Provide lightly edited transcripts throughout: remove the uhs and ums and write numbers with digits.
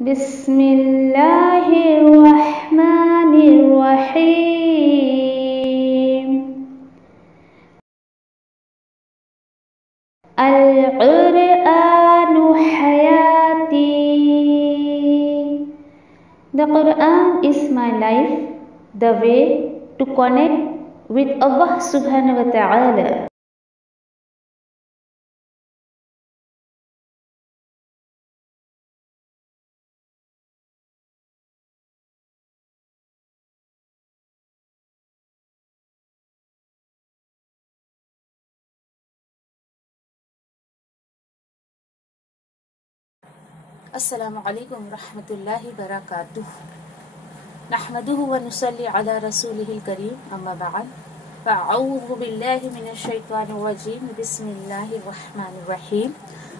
بسم اللہ الرحمن الرحیم القرآن حیاتی. The Quran is my life, the way to connect with Allah subhanahu wa ta'ala. السلام علیکم ورحمۃ اللہ وبرکاتہ. نحمده ونصلي على رسوله الكريم اما بعد فاعوذ باللہ من الشیطان الرجیم. بسم اللہ الرحمن الرحیم.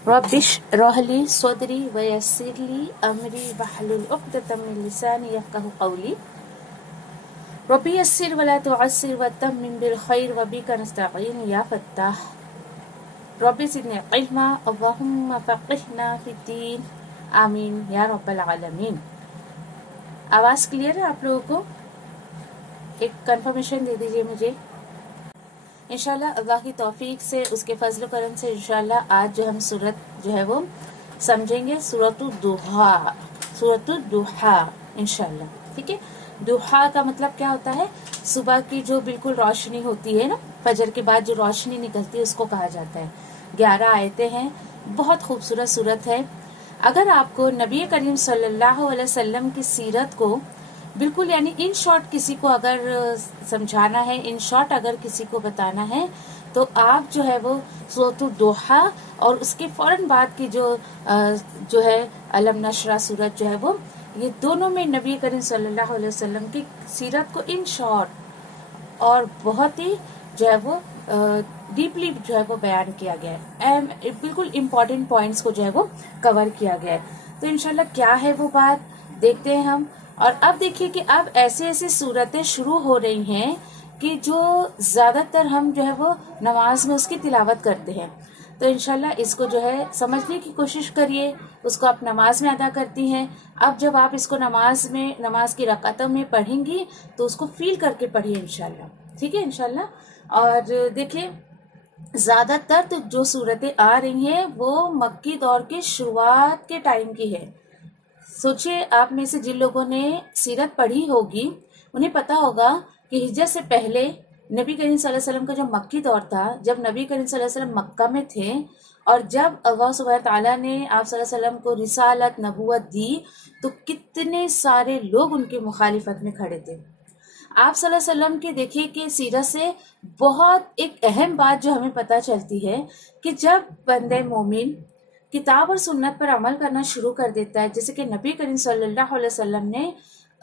رب اشرح لي صدری ویسر لي امری واحلل عقدۃ من لسانی یفقهوا قولی. رب یسر ولا تعسر وتمم بالخیر وبک نستعین یا فتاح. رب زدنی علما اللهم فقهنا فی الدین آمین یا رب العالمین. آواز کلیئر ہے آپ لوگوں کو؟ ایک کنفرمیشن دے دیجئے مجھے. انشاءاللہ اللہ کی توفیق سے، اس کے فضل و کرم سے انشاءاللہ آج جو ہم سورت جو ہے وہ سمجھیں گے، سورۃ الضحیٰ انشاءاللہ. ٹھیک ہے، ضحیٰ کا مطلب کیا ہوتا ہے؟ صبح کی جو بالکل روشنی ہوتی ہے نا، فجر کے بعد جو روشنی نکلتی ہے اس کو کہا جاتا ہے. 11 آیتیں ہیں، بہت خوبصورت سورت ہے. اگر آپ کو نبی کریم صلی اللہ علیہ وسلم کی سیرت کو بالکل یعنی ان شارٹ کسی کو اگر سمجھانا ہے، ان شارٹ اگر کسی کو بتانا ہے، تو آپ جو ہے وہ سورۃ الضحیٰ اور اس کے فوراً بعد کی جو ہے الم نشرح سورت جو ہے وہ، یہ دونوں میں نبی کریم صلی اللہ علیہ وسلم کی سیرت کو ان شارٹ اور بہت ہی جو ہے وہ ڈیپلی جو ہے وہ بیان کیا گیا ہے. بالکل امپورٹنٹ پوائنٹس کو جو ہے وہ کور کیا گیا ہے. تو انشاءاللہ کیا ہے وہ بات دیکھتے ہیں ہم. اور اب دیکھیے کہ اب ایسے صورتیں شروع ہو رہی ہیں کہ جو زیادہ تر ہم جو ہے وہ نماز میں اس کی تلاوت کرتے ہیں. تو انشاءاللہ اس کو جو ہے سمجھنے کی کوشش کریے، اس کو آپ نماز میں ادا کرتی ہیں. اب جب آپ اس کو نماز کی رکعتوں میں پڑھیں گی تو اس کو فیل کر کے پڑھیے انشاءاللہ. ٹھیک ہے انشاءاللہ. اور دیکھیں زیادہ تر تو جو صورتیں آ رہی ہیں وہ مکی دور کے شروعات کے ٹائم کی ہے. سوچے آپ میں سے جن لوگوں نے سیرت پڑھی ہوگی انہیں پتا ہوگا کہ ہجرت سے پہلے نبی کریم صلی اللہ علیہ وسلم کا جو مکی دور تھا، جب نبی کریم صلی اللہ علیہ وسلم مکہ میں تھے اور جب اللہ سبحانہ تعالیٰ نے آپ صلی اللہ علیہ وسلم کو رسالت نبوت دی تو کتنے سارے لوگ ان کے مخالفت میں کھڑے تھے. آپ صلی اللہ علیہ وسلم کے دیکھیے کہ سیرت سے بہت ایک اہم بات جو ہمیں پتہ چلتی ہے کہ جب بندہ مومن کتاب اور سنت پر عمل کرنا شروع کر دیتا ہے، جیسے کہ نبی کریم صلی اللہ علیہ وسلم نے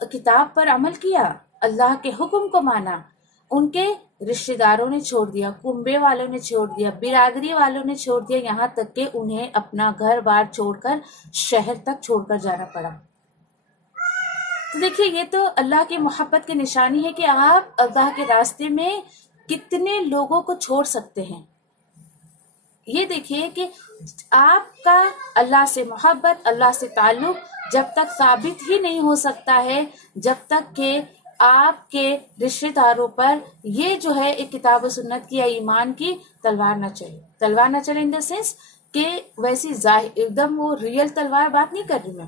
کتاب پر عمل کیا، اللہ کے حکم کو مانا، ان کے رشتہ داروں نے چھوڑ دیا، کنبے والوں نے چھوڑ دیا، برادری والوں نے چھوڑ دیا، یہاں تک کہ انہیں اپنا گھر بار چھوڑ کر شہر تک چھوڑ کر جانا پڑا. تو دیکھیے یہ تو اللہ کی محبت کی نشانی ہے کہ آپ اللہ کے راستے میں کتنے لوگوں کو چھوڑ سکتے ہیں. یہ دیکھیے کہ آپ کا اللہ سے محبت، اللہ سے تعلق جب تک ثابت ہی نہیں ہو سکتا ہے جب تک کہ آپ کے رشتہ داروں پر یہ جو ہے ایک کتاب و سنت کی یا ایمان کی تلوار نہ چلے. تلوار نہ چلے ان دا سینس کہ ویسی ایک دم وہ ریئل تلوار بات نہیں کر رہی میں،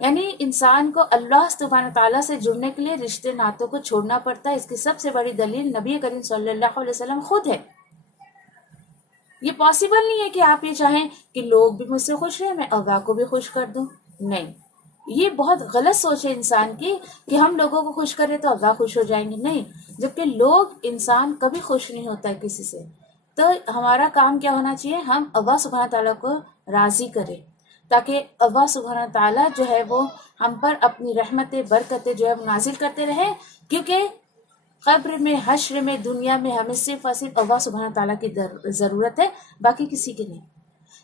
یعنی انسان کو اللہ سبحانہ تعالیٰ سے جڑنے کے لیے رشتے ناتوں کو چھوڑنا پڑتا ہے. اس کی سب سے بڑی دلیل نبی کریم صلی اللہ علیہ وسلم خود ہے. یہ پاسبل نہیں ہے کہ آپ یہ چاہیں کہ لوگ بھی مجھ سے خوش رہیں، میں اللہ کو بھی خوش کر دوں. نہیں، یہ بہت غلط سوچ ہے انسان کی کہ ہم لوگوں کو خوش کریں تو اللہ خوش ہو جائیں گے. نہیں، جبکہ انسان کبھی خوش نہیں ہوتا ہے کسی سے. تو ہمارا کام کیا ہونا چاہیے؟ ہم اللہ سبحانہ تعالیٰ کو راضی کریں تاکہ اللہ سبحانہ تعالیٰ جو ہے وہ ہم پر اپنی رحمتیں برکتیں جو ہے نازل کرتے رہیں. کیونکہ قبر میں، حشر میں، دنیا میں ہمیں صرف اور صرف اللہ سبحانہ تعالیٰ کی ضرورت ہے، باقی کسی کی نہیں.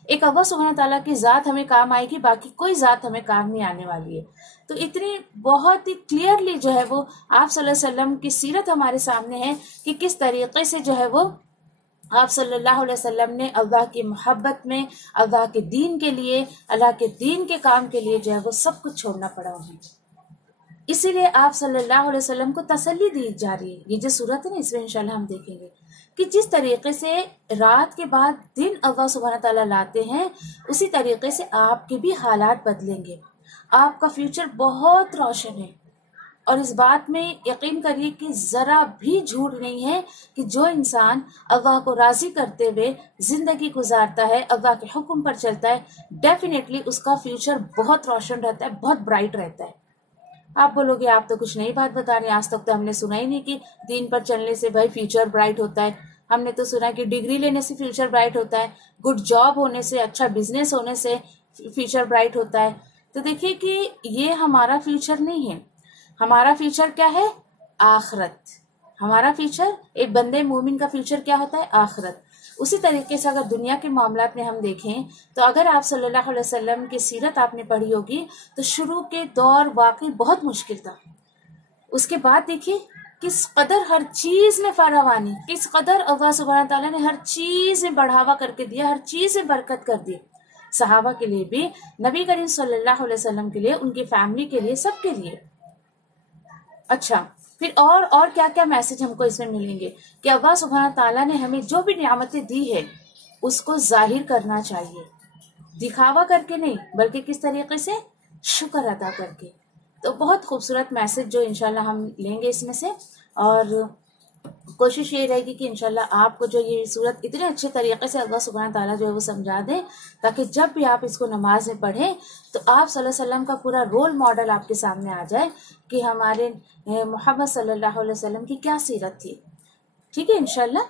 ایک اللہ سبحانہ تعالیٰ کی ذات ہمیں کام آئے گی، باقی کوئی ذات ہمیں کام نہیں آنے والی ہے. تو اتنی بہت ہی کلیئرلی جو ہے وہ آپ صلی اللہ علیہ وسلم کی سیرت ہمارے سامنے ہے کہ کس طریقے سے جو ہے وہ آپ صلی اللہ علیہ وسلم نے اللہ کی محبت میں، اللہ کے دین کے لیے، اللہ کے دین کے کام کے لیے جو ہے وہ سب کچھ چھوڑنا پڑا انہیں. اسی لیے آپ صلی اللہ علیہ وسلم کو تسلی دی جا رہی ہے. یہ جو صورت ہے نا، اس میں انشاءاللہ ہم دیکھیں گے کہ جس طریقے سے رات کے بعد دن اللہ سبحانہ تعالیٰ لاتے ہیں، اسی طریقے سے آپ کے بھی حالات بدلیں گے. آپ کا فیوچر بہت روشن ہے، اور اس بات میں یقین کریے کہ ذرا بھی جھوٹ نہیں ہے کہ جو انسان اللہ کو راضی کرتے ہوئے زندگی گزارتا ہے، اللہ کے حکم پر چلتا ہے، ڈیفینیٹلی اس کا فیوچر بہت روشن رہتا ہے، بہت برائٹ رہتا ہے. آپ بولو گے آپ تو کچھ نئی بات بتا رہے ہیں، آج تک تو ہم نے سنا ہی نہیں کہ دین پر چلنے سے بھائی فیوچر برائٹ ہوتا ہے. ہم نے تو سنا کہ ڈگری لینے سے فیوچر برائٹ ہوتا ہے، گڈ جاب ہونے سے، اچھا بزنس ہونے سے فیوچر برائٹ ہوتا ہے. تو دیکھیے کہ یہ ہمارا فیوچر نہیں ہے. ہمارا فیوچر کیا ہے؟ آخرت. ہمارا فیوچر، ایک بندے مومن کا فیوچر کیا ہوتا ہے؟ آخرت. اسی طریقے سے اگر دنیا کے معاملات میں ہم دیکھیں تو اگر آپ صلی اللہ علیہ وسلم کی سیرت آپ نے پڑھی ہوگی تو شروع کے دور واقعی بہت مشکل تھا. اس کے بعد دیکھیے کس قدر ہر چیز میں فراوانی، کس قدر اللہ سبحانہ تعالیٰ نے ہر چیز میں بڑھاوا کر کے دیا، ہر چیز میں برکت کر دی. صحابہ کے لیے بھی، نبی کریم صلی اللہ علیہ وسلم کے لیے، ان کی فیملی کے لیے، سب کے لیے. اچھا، پھر اور کیا کیا میسج ہم کو اس میں ملیں گے کہ اللہ سبحانہ تعالیٰ نے ہمیں جو بھی نعمتیں دی ہے اس کو ظاہر کرنا چاہیے، دکھاوا کر کے نہیں، بلکہ کس طریقے سے؟ شکر ادا کر کے. تو بہت خوبصورت میسج جو انشاءاللہ ہم لیں گے اس میں سے، اور کوشش یہ رہے گی کہ انشاءاللہ آپ کو جو یہ صورت اتنے اچھے طریقے سے اللہ سبحانہ تعالیٰ جو ہے وہ سمجھا دیں، تاکہ جب بھی آپ اس کو نماز میں پڑھیں تو آپ صلی اللہ علیہ وسلم کا پورا رول ماڈل آپ کے سامنے آ جائے کہ ہمارے محمد صلی اللہ علیہ وسلم کی کیا سیرت تھی. ٹھیک ہے انشاءاللہ.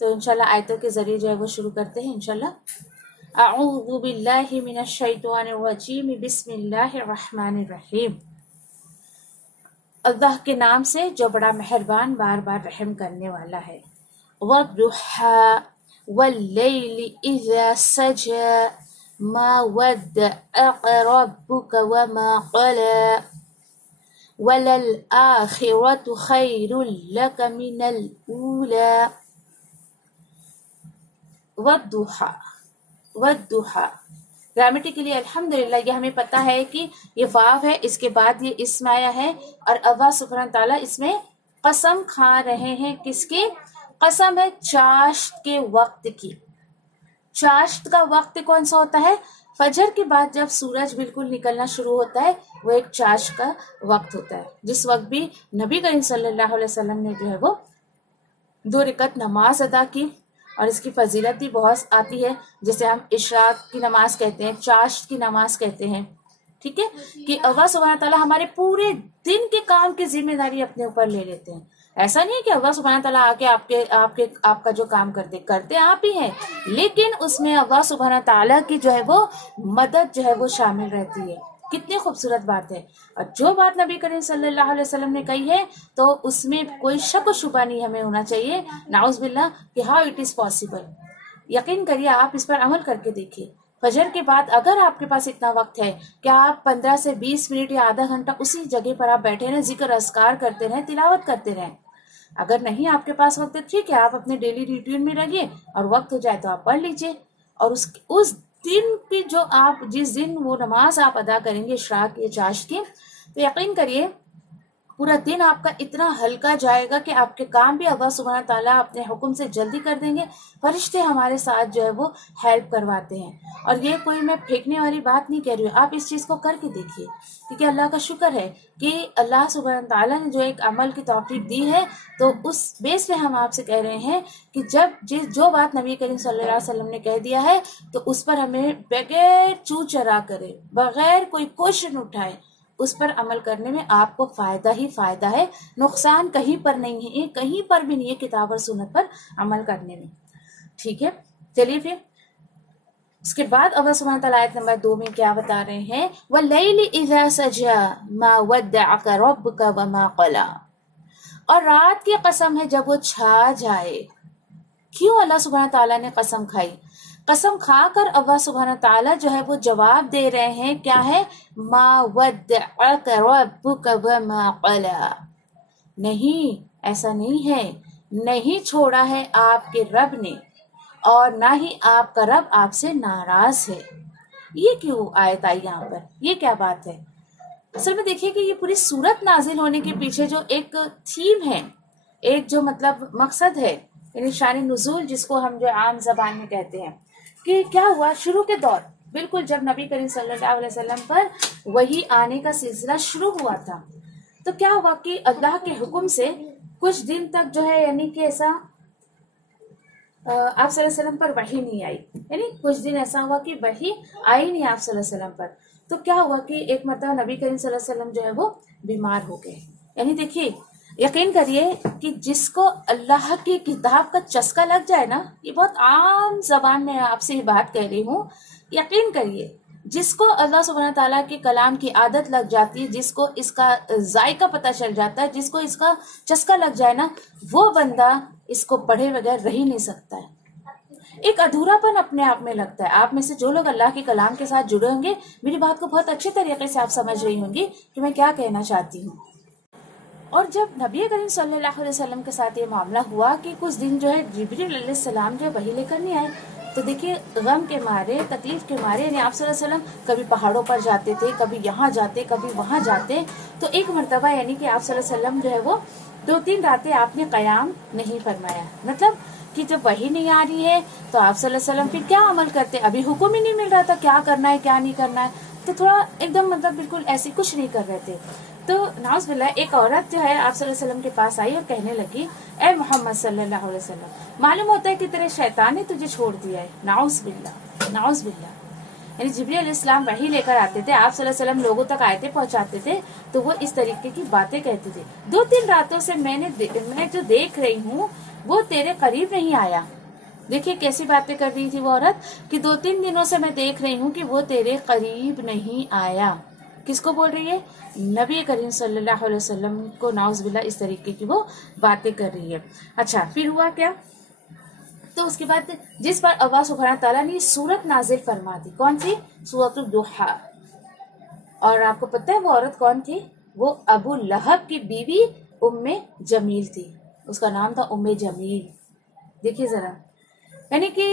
تو انشاءاللہ آیتوں کے ذریعے جو ہے وہ شروع کرتے ہیں انشاءاللہ. اعوذ باللہ من الشیطان الرجیم، بسم اللہ الرحمن الرحیم. اللہ کے نام سے جو بڑا مہربان، بار بار رحم کرنے والا ہے. وَالضُّحَى وَاللَّيْلِ إِذَا سَجَى مَا وَدَّعَكَ رَبُّكَ وَمَا قَلَى وَلَلْآخِرَةُ خَيْرٌ لَكَ مِنَ الْأُولَى. وَالضُّحَى گرامیٹیکلی الحمدللہ یہ ہمیں پتہ ہے کہ یہ واو ہے، اس کے بعد یہ اسم آیا ہے، اور اللہ سبحانہ تعالیٰ اس میں قسم کھا رہے ہیں. کس کی قسم ہے؟ چاشت کے وقت کی. چاشت کا وقت کون سا ہوتا ہے؟ فجر کے بعد جب سورج بالکل نکلنا شروع ہوتا ہے، وہ ایک چاشت کا وقت ہوتا ہے، جس وقت بھی نبی کریم صلی اللہ علیہ وسلم نے جو ہے وہ 2 رکعت نماز ادا کی. اور اس کی فضیلت بھی بہت آتی ہے، جسے ہم اشراق کی نماز کہتے ہیں، چاشت کی نماز کہتے ہیں. ٹھیک ہے، کہ اللہ سبحانہ تعالیٰ ہمارے پورے دن کے کام کی ذمہ داری اپنے اوپر لے لیتے ہیں. ایسا نہیں ہے کہ اللہ سبحانہ تعالیٰ آ کے آپ کا جو کام کرتے آپ ہی ہیں، لیکن اس میں اللہ سبحانہ تعالیٰ کی جو ہے وہ مدد جو ہے وہ شامل رہتی ہے. کتنی خوبصورت بات ہے. اور جو بات نبی کریم صلی اللہ علیہ وسلم نے کہی ہے تو اس میں کوئی شک و شبہ نہیں ہمیں ہونا چاہیے، نعوذ باللہ، کہ ہاؤ اٹ از پاسبل. یقین کریے، آپ اس پر عمل کر کے دیکھیے. فجر کے بعد اگر آپ کے پاس اتنا وقت ہے کہ آپ 15 سے 20 منٹ یا آدھا گھنٹہ اسی جگہ پر آپ بیٹھے رہیں، ذکر اذکار کرتے رہیں، تلاوت کرتے رہیں. اگر نہیں آپ کے پاس وقت ہے، ٹھیک ہے، آپ اپنے ڈیلی روٹین میں رہیے، اور وقت ہو جائے تو آپ پڑھ لیجئے. اور اس دن کی جو آپ جس دن وہ نماز آپ ادا کریں گے اشراق کی، چاشت کی، تو یقین کریے پورا دن آپ کا اتنا ہلکا جائے گا کہ آپ کے کام بھی اللہ سبحانہ تعالیٰ اپنے حکم سے جلدی کر دیں گے. فرشتے ہمارے ساتھ جو ہے وہ ہیلپ کرواتے ہیں. اور یہ کوئی میں پھینکنے والی بات نہیں کہہ رہی ہوں، آپ اس چیز کو کر کے دیکھیے، کیونکہ اللہ کا شکر ہے کہ اللہ سبحانہ تعالیٰ نے جو ایک عمل کی توفیق دی ہے، تو اس بیس پہ ہم آپ سے کہہ رہے ہیں کہ جو بات نبی کریم صلی اللہ علیہ وسلم نے کہہ دیا ہے تو اس پر ہمیں بغیر چو چرا کرے، بغیر کوئی کوشش اٹھائے، اس پر عمل کرنے میں آپ کو فائدہ ہی فائدہ ہے. نقصان کہیں پر نہیں ہے، کہیں پر بھی نہیں ہے کتاب اور سنت پر عمل کرنے میں. ٹھیک ہے، چلیے پھر اس کے بعد اللہ سبحانہ تعالیٰ آیت نمبر 2 میں کیا بتا رہے ہیں؟ وَاللَّيْلِ إِذَا سَجَى مَا وَدَّعَكَ رَبُّكَ وَمَا قَلَى. اور رات کی قسم ہے جب وہ چھا جائے. کیوں اللہ سبحانہ تعالیٰ نے قسم کھائی؟ قسم کھا کر اللہ سبحانہ تعالیٰ جو ہے وہ جواب دے رہے ہیں، کیا ہے؟ ما ودعک ربک وما قلی. نہیں، ایسا نہیں ہے، نہیں چھوڑا ہے آپ کے رب نے اور نہ ہی آپ کا رب آپ سے ناراض ہے۔ یہ کیوں آیت آئی یہاں پر؟ یہ کیا بات ہے؟ اصل میں دیکھیے کہ یہ پوری سورت نازل ہونے کے پیچھے جو ایک تھیم ہے، ایک جو مطلب مقصد ہے، یعنی شان نزول جس کو ہم جو عام زبان میں کہتے ہیں، کہ کیا ہوا شروع کے دور بالکل جب نبی کریم صلی اللہ علیہ وسلم پر وحی آنے کا سلسلہ شروع ہوا تھا، تو کیا ہوا کہ اللہ کے حکم سے کچھ دن تک جو ہے یعنی کہ ایسا آپ صلی اللہ علیہ وسلم پر وحی نہیں آئی، یعنی کچھ دن ایسا ہوا کہ وحی آئی نہیں آپ صلی اللہ علیہ وسلم پر۔ تو کیا ہوا کہ ایک مرتبہ نبی کریم صلی اللہ علیہ وسلم جو ہے وہ بیمار ہو گئے۔ یعنی دیکھیے، یقین کریے کہ جس کو اللہ کی کتاب کا چسکا لگ جائے نا، یہ بہت عام زبان میں آپ سے یہ بات کہہ رہی ہوں، یقین کریے جس کو اللہ سبحانہ تعالیٰ کے کلام کی عادت لگ جاتی ہے، جس کو اس کا ذائقہ پتہ چل جاتا ہے، جس کو اس کا چسکا لگ جائے نا، وہ بندہ اس کو پڑھے بغیر رہ ہی نہیں سکتا ہے۔ ایک ادھورا پن اپنے آپ میں لگتا ہے۔ آپ میں سے جو لوگ اللہ کے کلام کے ساتھ جڑے ہوں گے، میری بات کو بہت اچھے طریقے سے آپ سمجھ رہی ہوں گی کہ میں کیا کہنا چاہتی ہوں۔ اور جب نبی کریم صلی اللہ علیہ وسلم کے ساتھ یہ معاملہ ہوا کہ کچھ دن جو ہے جبریل علیہ السلام جو وحی لے کر نہیں آئے، تو دیکھیے غم کے مارے، تکلیف کے مارے، یعنی آپ صلی اللہ علیہ وسلم کبھی پہاڑوں پر جاتے تھے، کبھی یہاں جاتے، کبھی وہاں جاتے۔ تو ایک مرتبہ یعنی کہ آپ صلی اللہ علیہ وسلم جو ہے وہ 2-3 راتیں آپ نے قیام نہیں فرمایا، مطلب کہ جب وحی نہیں آ رہی ہے تو آپ صلی اللہ علیہ وسلم پھر کیا عمل کرتے؟ ابھی حکم ہی نہیں مل رہا تھا کیا کرنا ہے کیا نہیں کرنا ہے، تو تھوڑا ایک دم مطلب بالکل ایسی کچھ نہیں کر رہے تھے۔ تو نعوذ باللہ ایک عورت جو ہے آپ صلی اللہ علیہ وسلم کے پاس آئی اور کہنے لگی، اے محمد صلی اللہ علیہ وسلم، معلوم ہوتا ہے کہ تیرے شیطان نے تجھے چھوڑ دیا ہے۔ نعوذ باللہ، نعوذ باللہ۔ یعنی جبریل علیہ السلام وحی لے کر آتے تھے، آپ صلی اللہ علیہ وسلم لوگوں تک آیتیں پہنچاتے تھے، تو وہ اس طریقے کی باتیں کہتے تھے، 2-3 راتوں سے میں جو دیکھ رہی ہوں وہ تیرے قریب نہیں آیا۔ دیکھیے کیسی باتیں کر رہی تھی وہ عورت کہ 2-3 دنوں سے میں دیکھ رہی ہوں کہ وہ تیرے قریب نہیں آیا۔ کس کو بول رہی ہے؟ نبی کریم صلی اللہ علیہ وسلم کو، نعوذ باللہ اس طریقے کی وہ باتیں کر رہی ہے۔ اچھا پھر ہوا کیا؟ تو اس کے بعد جس پر اللہ سبحانہ تعالیٰ نے سورت نازل فرما دی، کون سی؟ سورۃ الضحیٰ۔ اور آپ کو پتہ ہے وہ عورت کون تھی؟ وہ ابو لہب کی بیوی ام جمیل تھی، اس کا نام تھا ام جمیل۔ دیکھیے ذرا، یعنی کہ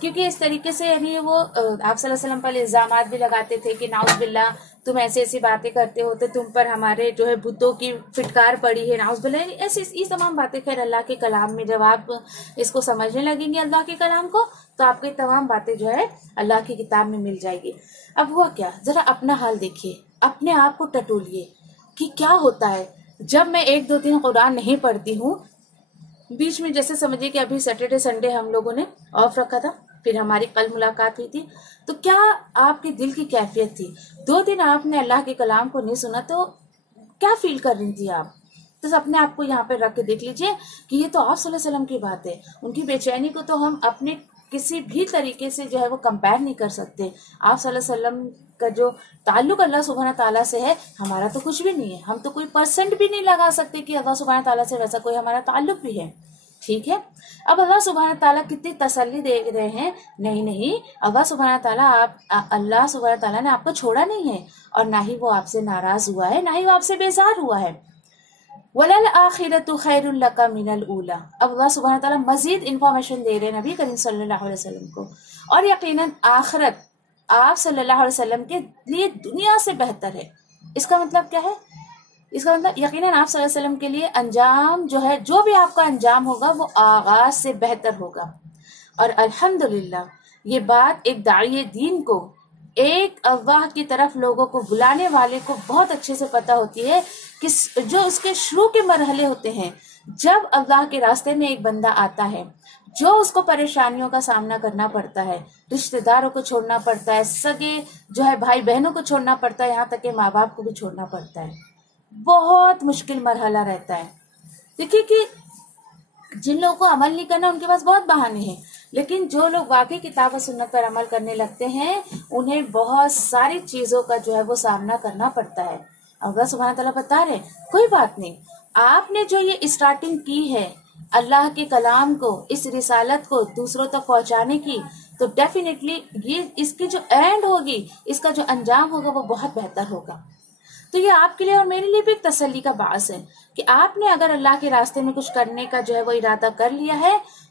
کیونکہ اس طریقے سے یعنی وہ آپ صلی اللہ علیہ وسلم پر الزامات بھی لگاتے تھے کہ نعوذ باللہ تم ایسی ایسی باتیں کرتے ہو، تو تم پر ہمارے جو ہے بتوں کی فٹکار پڑی ہے، نعوذ باللہ، یعنی ایسی یہ تمام باتیں۔ خیر اللہ کے کلام میں جب آپ اس کو سمجھنے لگیں گے اللہ کے کلام کو، تو آپ کی تمام باتیں جو ہے اللہ کی کتاب میں مل جائے گی۔ اب ہوا کیا؟ ذرا اپنا حال دیکھیے، اپنے آپ کو ٹٹولیے کہ کیا ہوتا ہے جب میں 1-2 دن قرآن نہیں پڑھتی ہوں، بیچ میں جیسے سمجھیے کہ ابھی سیٹرڈے سنڈے ہم لوگوں نے آف رکھا تھا، پھر ہماری کل ملاقات ہوئی تھی، تو کیا آپ کے دل کی کیفیت تھی؟ 2 دن آپ نے اللہ کے کلام کو نہیں سنا تو کیا فیل کر رہی تھی آپ؟ تو اپنے آپ کو یہاں پہ رکھ کے دیکھ لیجئے کہ یہ تو آپ صلی اللہ علیہ وسلم کی بات ہے۔ ان کی بے چینی کو تو ہم اپنے کسی بھی طریقے سے جو ہے وہ کمپیر نہیں کر سکتے۔ آپ صلی اللہ علیہ وسلم کا جو تعلق اللہ سبحانہ تعالیٰ سے ہے، ہمارا تو کچھ بھی نہیں ہے، ہم تو کوئی % بھی نہیں لگا سکتے کہ اللہ سبحانہ تعالیٰ سے ویسا کوئی ہمارا تعلق بھی ہے، ٹھیک ہے؟ اب اللہ سبحانہ تعالیٰ کتنی تسلی دے رہے ہیں، نہیں اللہ سبحانہ تعالیٰ نے آپ کو چھوڑا نہیں ہے، اور نہ ہی وہ آپ سے ناراض ہوا ہے، نہ ہی وہ آپ سے بیزار ہوا ہے۔ وَلَلْآخِرَةُ خَيْرٌ لَكَ مِنَ الْأُولَى۔ اب اللہ سبحانہ تعالیٰ مزید انفارمیشن دے رہے ہیں نبی کریم صلی اللہ علیہ وسلم کو، اور یقیناً آخرت آپ صلی اللہ علیہ وسلم کے لیے دنیا سے بہتر ہے۔ اس کا مطلب کیا ہے؟ اس کا مطلب یقیناً آپ صلی اللہ علیہ وسلم کے لیے انجام جو ہے، جو بھی آپ کا انجام ہوگا وہ آغاز سے بہتر ہوگا۔ اور الحمدللہ یہ بات ایک داعی دین کو، ایک اللہ کی طرف لوگوں کو بلانے والے کو بہت اچھے سے پتہ ہوتی ہے کہ جو اس کے شروع کے مرحلے ہوتے ہیں، جب اللہ کے راستے میں ایک بندہ آتا ہے، جو اس کو پریشانیوں کا سامنا کرنا پڑتا ہے، رشتہ داروں کو چھوڑنا پڑتا ہے، سگے جو ہے بھائی بہنوں کو چھوڑنا پڑتا ہے، یہاں تک کہ ماں باپ کو بھی چھوڑنا پڑتا ہے، بہت مشکل مرحلہ رہتا ہے۔ دیکھیے کہ جن لوگوں کو عمل نہیں کرنا ان کے پاس بہت بہانے ہیں، لیکن جو لوگ واقعی کتاب و سنت پر عمل کرنے لگتے ہیں انہیں بہت ساری چیزوں کا جو ہے وہ سامنا کرنا پڑتا ہے۔ اللہ سبحانہ تعالیٰ بتا رہے کوئی بات نہیں، آپ نے جو یہ اسٹارٹنگ کی ہے اللہ کے کلام کو، اس رسالت کو دوسروں تک پہنچانے کی، تو ڈیفینیٹلی یہ اس کی جو اینڈ ہوگی، اس کا جو انجام ہوگا وہ بہت بہتر ہوگا۔ تو یہ آپ کے لیے اور میرے لیے بھی ایک تسلی کا باعث ہے کہ آپ نے اگر اللہ کے راستے میں کچھ کرنے کا جو ہے وہ ارادہ کر لیا ہے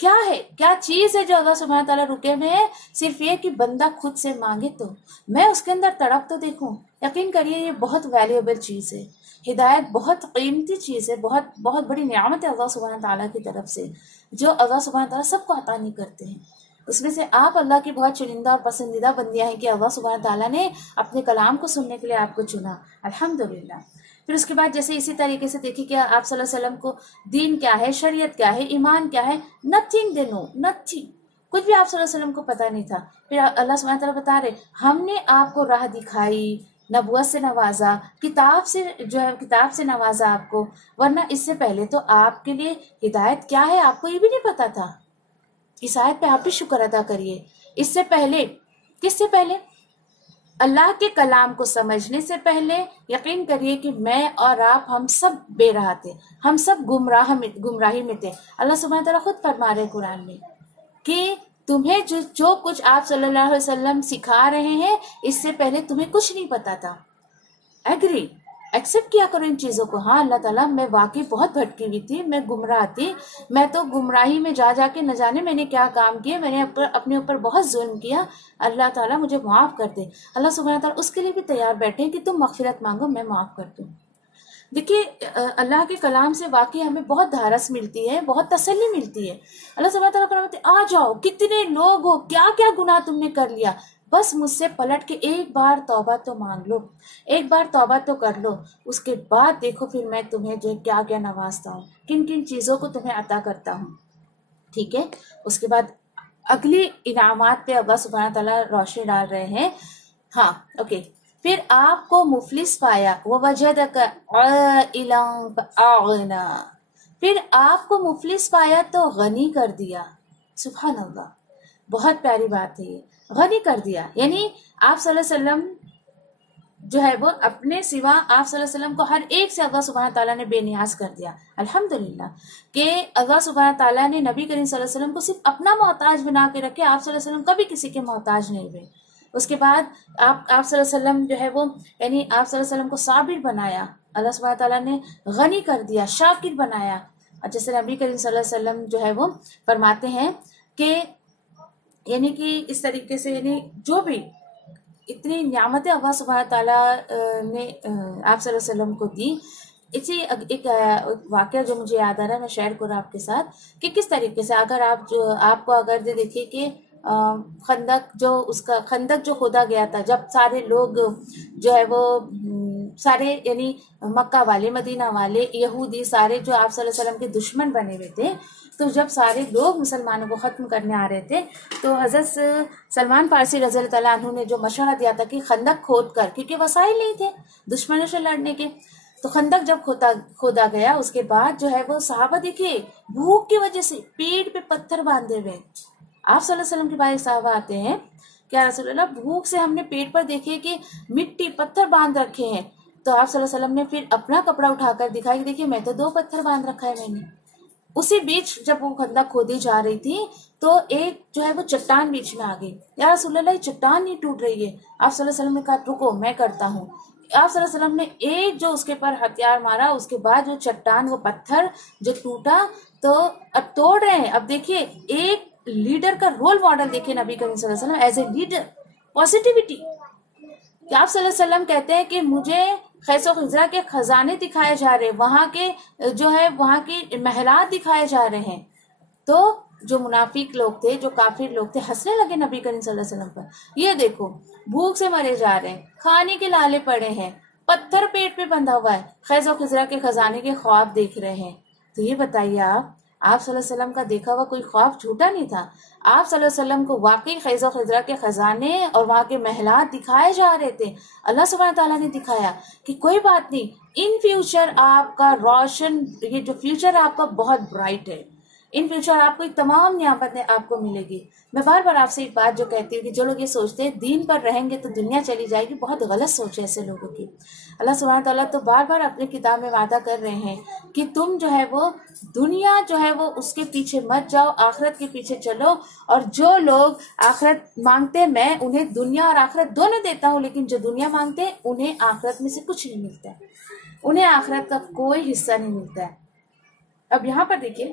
کیا ہے, کیا چیز ہے جو اللہ سبحانہ تعالیٰ رکے ہوئے ہیں؟ صرف یہ کہ بندہ خود سے مانگے تو میں اس کے اندر تڑپ تو دیکھوں. یقین کریے یہ بہت ویلیوبل چیز ہے. ہدایت بہت قیمتی چیز ہے, بہت بہت بڑی نعمت ہے اللہ سبحانہ تعالیٰ کی طرف سے, جو اللہ سبحانہ تعالیٰ سب کو عطا نہیں کرتے ہیں. اس میں سے آپ اللہ کی بہت چنندہ اور پسندیدہ بندیاں ہیں کہ اللہ سبحانہ تعالیٰ نے اپنے کلام کو سننے کے لیے آپ کو چنا, الحمدللہ. پھر اس کے بعد جیسے اسی طریقے سے دیکھیے کہ آپ صلی اللہ علیہ وسلم کو دین کیا ہے, شریعت کیا ہے, ایمان کیا ہے, نتھنگ دے نو, نتھنگ, کچھ بھی آپ صلی اللہ علیہ وسلم کو پتہ نہیں تھا. پھر اللہ سبحانہ تعالیٰ بتا رہے ہم نے آپ کو راہ دکھائی, نبوت سے نوازا, کتاب سے جو ہے کتاب سے نوازا آپ کو, ورنہ اس سے پہلے تو آپ کے لیے ہدایت کیا ہے آپ کو یہ بھی نہیں پتا تھا. اس آیت پہ آپ بھی شکر ادا کریے. اس سے پہلے, کس سے پہلے؟ اللہ کے کلام کو سمجھنے سے پہلے یقین کریے کہ میں اور آپ ہم سب بے راہ تھے, ہم سب گمراہی میں تھے. اللہ سبحانہ تعالیٰ خود فرما رہے قرآن میں کہ تمہیں جو کچھ آپ صلی اللہ علیہ وسلم سکھا رہے ہیں اس سے پہلے تمہیں کچھ نہیں پتا تھا. ایگری, ایکسیپٹ کیا کرو ان چیزوں کو. ہاں اللہ تعالیٰ میں واقعی بہت بھٹکی ہوئی تھی, میں گمراہ تھی, میں تو گمراہی میں جا جا کے نہ جانے میں نے کیا کام کیے, میں نے اپنے اوپر بہت ظلم کیا, اللہ تعالیٰ مجھے معاف کر دے. اللہ سبحانہ تعالیٰ اس کے لیے بھی تیار بیٹھے ہیں کہ تم مغفرت مانگو, میں معاف کر دوں. دیکھیے اللہ کے کلام سے واقعی ہمیں بہت دھارس ملتی ہے, بہت تسلی ملتی ہے. اللہ سبحانہ تعالیٰ فرماتے ہیں آ جاؤ, کتنے لوگ ہو, کیا کیا گناہ تم نے کر لیا, بس مجھ سے پلٹ کے ایک بار توبہ تو مانگ لو, ایک بار توبہ تو کر لو, اس کے بعد دیکھو پھر میں تمہیں جو کیا کیا نوازتا ہوں, کن کن چیزوں کو تمہیں عطا کرتا ہوں. ٹھیک ہے, اس کے بعد اگلی انعامات پہ اللہ سبحانہ تعالیٰ روشنی ڈال رہے ہیں. ہاں اوکے, پھر آپ کو مفلس پایا, وَوَجَدَكَ عَائِلًا فَأَغْنَىٰ, پھر آپ کو مفلس پایا تو غنی کر دیا. سبحان اللہ, بہت پیاری بات ہے یہ, غنی کر دیا. یعنی آپ صلی اللہ علیہ وسلم جو ہے وہ اپنے سوا آپ صلی اللہ علیہ وسلم کو ہر ایک سے اللہ سبحانہ تعالیٰ نے بے نیاز کر دیا. الحمدللہ کہ اللہ سبحانہ تعالیٰ نے نبی کریم صلی اللہ علیہ وسلم کو صرف اپنا محتاج بنا کے رکھے, آپ صلی اللہ علیہ وسلم کبھی کسی کے محتاج نہیں ہوئے. اس کے بعد آپ صلی اللہ علیہ وسلم جو ہے وہ یعنی آپ صلی اللہ علیہ وسلم کو صابر بنایا, اللہ سبحانہ تعالیٰ نے غنی کر دیا, شاکر بنایا. اور جیسے نبی کریم صلی اللہ علیہ وسلم جو ہے وہ فرماتے ہیں کہ یعنی کہ اس طریقے سے یعنی جو بھی اتنی نعمتیں اللہ سبحانہ تعالیٰ نے آپ صلی اللہ علیہ وسلم کو دی. اسی ایک واقعہ جو مجھے یاد آ رہا ہے میں شیئر کروں آپ کے ساتھ کہ کس طریقے سے اگر آپ کو اگر دیکھیے کہ خندق جو کھودا گیا تھا, جب سارے لوگ جو ہے وہ سارے یعنی مکہ والے, مدینہ والے, یہودی سارے جو آپ صلی اللہ علیہ وسلم کے دشمن بنے ہوئے تھے, تو جب سارے لوگ مسلمانوں کو ختم کرنے آ رہے تھے تو حضرت سلمان فارسی رضی اللہ تعالیٰ عنہ نے جو مشورہ دیا تھا کہ خندق کھود کر, کیونکہ وسائل نہیں تھے دشمنوں سے لڑنے کے, تو خندق جب کھودا گیا اس کے بعد جو ہے وہ صحابہ دیکھیے بھوک کی وجہ سے پیٹ پہ پتھر باندھے ہوئے. آپ صلی اللہ علیہ وسلم کے بعد صحابہ آتے ہیں کہ یا رسول اللہ بھوک سے ہم نے پیٹ پر دیکھے کہ مٹی پتھر باندھ رکھے ہیں. تو آپ صلی اللہ علیہ وسلم نے پھر اپنا کپڑا اٹھا کر دکھایا کہ دیکھیے میں تو 2 پتھر باندھ رکھا ہے میں نے. اسی بیچ جب وہ خندق کھودی جا رہی تھی تو ایک جو ہے وہ چٹان بیچ میں آ گئی. یا رسول اللہ یہ چٹان نہیں ٹوٹ رہی ہے. آپ صلی اللہ علیہ وسلم نے کہا رکو میں کرتا ہوں. آپ صلی اللہ علیہ وسلم نے ایک جو اس کے پر ہتھیار مارا, اس کے بعد جو چٹان وہ پتھر جو ٹوٹا تو اب توڑ رہے ہیں. اب دیکھیے ایک لیڈر کا رول ماڈل دیکھیں نبی کریم صلی اللہ علیہ وسلم ایز اے لیڈر, پازیٹیوٹی. کہ آپ صلی اللہ علیہ وسلم کہتے ہیں کہ مجھے خیس و خزرہ کے خزانے دکھائے جا رہے, وہاں کے جو ہے وہاں کی محلات دکھائے جا رہے ہیں. تو جو منافق لوگ تھے, جو کافر لوگ تھے, ہنسنے لگے نبی کریم صلی اللہ علیہ وسلم پر. یہ دیکھو بھوک سے مرے جا رہے ہیں, کھانے کے لالے پڑے ہیں, پتھر پیٹ پہ بندھا ہوا ہے, خیز و خزرہ کے خزانے کے خواب دیکھ رہے ہیں. تو یہ بتائیے آپ صلی اللہ علیہ وسلم کا دیکھا ہوا کوئی خواب جھوٹا نہیں تھا. آپ صلی اللہ علیہ وسلم کو واقعی خیز و خزرہ کے خزانے اور وہاں کے محلات دکھائے جا رہے تھے. اللہ سبحانہ تعالیٰ نے دکھایا کہ کوئی بات نہیں, ان فیوچر آپ کا روشن, یہ جو فیوچر آپ کا بہت برائٹ ہے, ان فیوچر آپ کو تمام نعمتیں آپ کو ملے گی. میں بار بار آپ سے ایک بات جو کہتی ہوں کہ جو لوگ یہ سوچتے ہیں دین پر رہیں گے تو دنیا چلی جائے گی, بہت غلط سوچ ہے ایسے لوگوں کی. اللہ سبحانہ تعالیٰ تو بار بار اپنی کتاب میں وعدہ کر رہے ہیں کہ تم جو ہے وہ دنیا جو ہے وہ اس کے پیچھے مت جاؤ, آخرت کے پیچھے چلو. اور جو لوگ آخرت مانگتے ہیں میں انہیں دنیا اور آخرت دونوں دیتا ہوں, لیکن جو دنیا مانگتے ہیں انہیں آخرت میں سے کچھ نہیں ملتا ہے, انہیں آخرت کا کوئی حصہ نہیں ملتا ہے. اب یہاں پر دیکھیے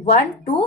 1 2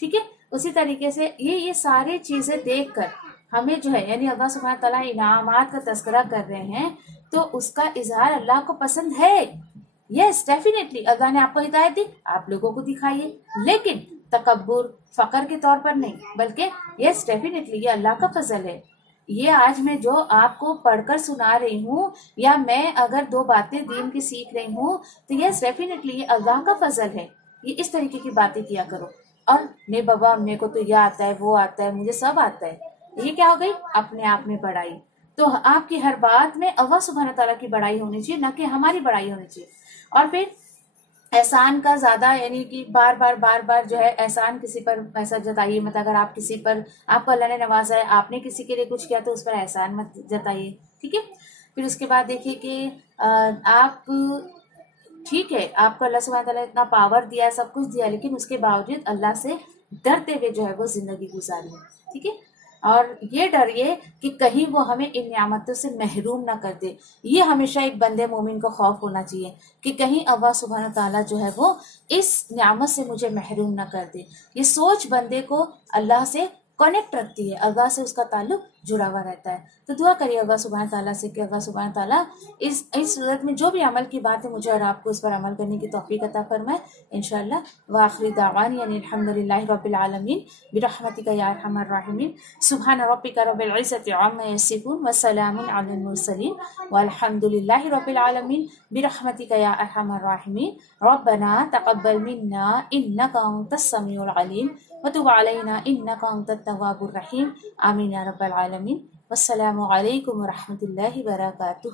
ٹھیک ہے. اسی طریقے سے یہ ساری چیزیں دیکھ کر ہمیں جو ہے یعنی اللہ سبحانہ تعالیٰ انعامات کا تذکرہ کر رہے ہیں تو اس کا اظہار اللہ کو پسند ہے. یس ڈیفینیٹلی اللہ نے آپ کو ہدایت دی, آپ لوگوں کو دکھائیے, لیکن تکبر فقر کے طور پر نہیں, بلکہ یس ڈیفینیٹلی یہ اللہ کا فضل ہے. یہ آج میں جو آپ کو پڑھ کر سنا رہی ہوں یا میں اگر 2 باتیں دین کی سیکھ رہی ہوں تو یس ڈیفینیٹلی یہ اللہ کا فضل ہے. یہ اس طریقے کی باتیں کیا کرو. اور نہیں بابا میرے کو تو یہ آتا ہے وہ آتا ہے مجھے سب آتا ہے, یہ کیا ہو گئی اپنے آپ میں بڑائی. تو آپ کی ہر بات میں اللہ سبحانہ تعالیٰ کی بڑائی ہونی چاہیے, نہ کہ ہماری بڑائی ہونی چاہیے. اور پھر احسان کا زیادہ یعنی کہ بار بار جو ہے احسان کسی پر ایسا جتائیے مت. اگر آپ کسی پر آپ کو اللہ نے نوازا ہے, آپ نے کسی کے لیے کچھ کیا تو اس پر احسان مت جتائیے, ٹھیک ہے. پھر اس کے بعد دیکھیے کہ آپ ٹھیک ہے آپ کو اللہ سبحانہ تعالیٰ اتنا پاور دیا ہے سب کچھ دیا, لیکن اس کے باوجود اللہ سے ڈرتے ہوئے جو ہے وہ زندگی گزاری, ٹھیک ہے. اور یہ ڈریے کہ کہیں وہ ہمیں ان نعمتوں سے محروم نہ کر دے. یہ ہمیشہ ایک بندے مومن کو خوف ہونا چاہیے کہ کہیں اللہ سبحانہ تعالیٰ جو ہے وہ اس نعمت سے مجھے محروم نہ کر دے. یہ سوچ بندے کو اللہ سے کنیکٹ رکھتی ہے, اللہ سے اس کا تعلق جڑا ہوا رہتا ہے. تو دعا کریے اللہ سبحانہ تعالیٰ سے کہ اللہ سبحانہ تعالیٰ اس صورت میں جو بھی عمل کی بات ہے مجھے اور آپ کو اس پر عمل کرنے کی توفیق عطا فرمائے انشاءاللہ. وآخر دعوانی ان الحمدللہ رب العالمین برحمتک یا ارحم الراحمین. سبحان ربک رب العزت عما یصفون وسلام علی المرسلین والحمدللہ رب العالمین برحمتک یا ارحم الراحمین. ربنا تقبل منا انک انت السمیع العلیم وتب علینا انک انت التواب الرحیم. آمین یا رب العالمین. والسلام علیکم ورحمۃ اللہ وبرکاتہ.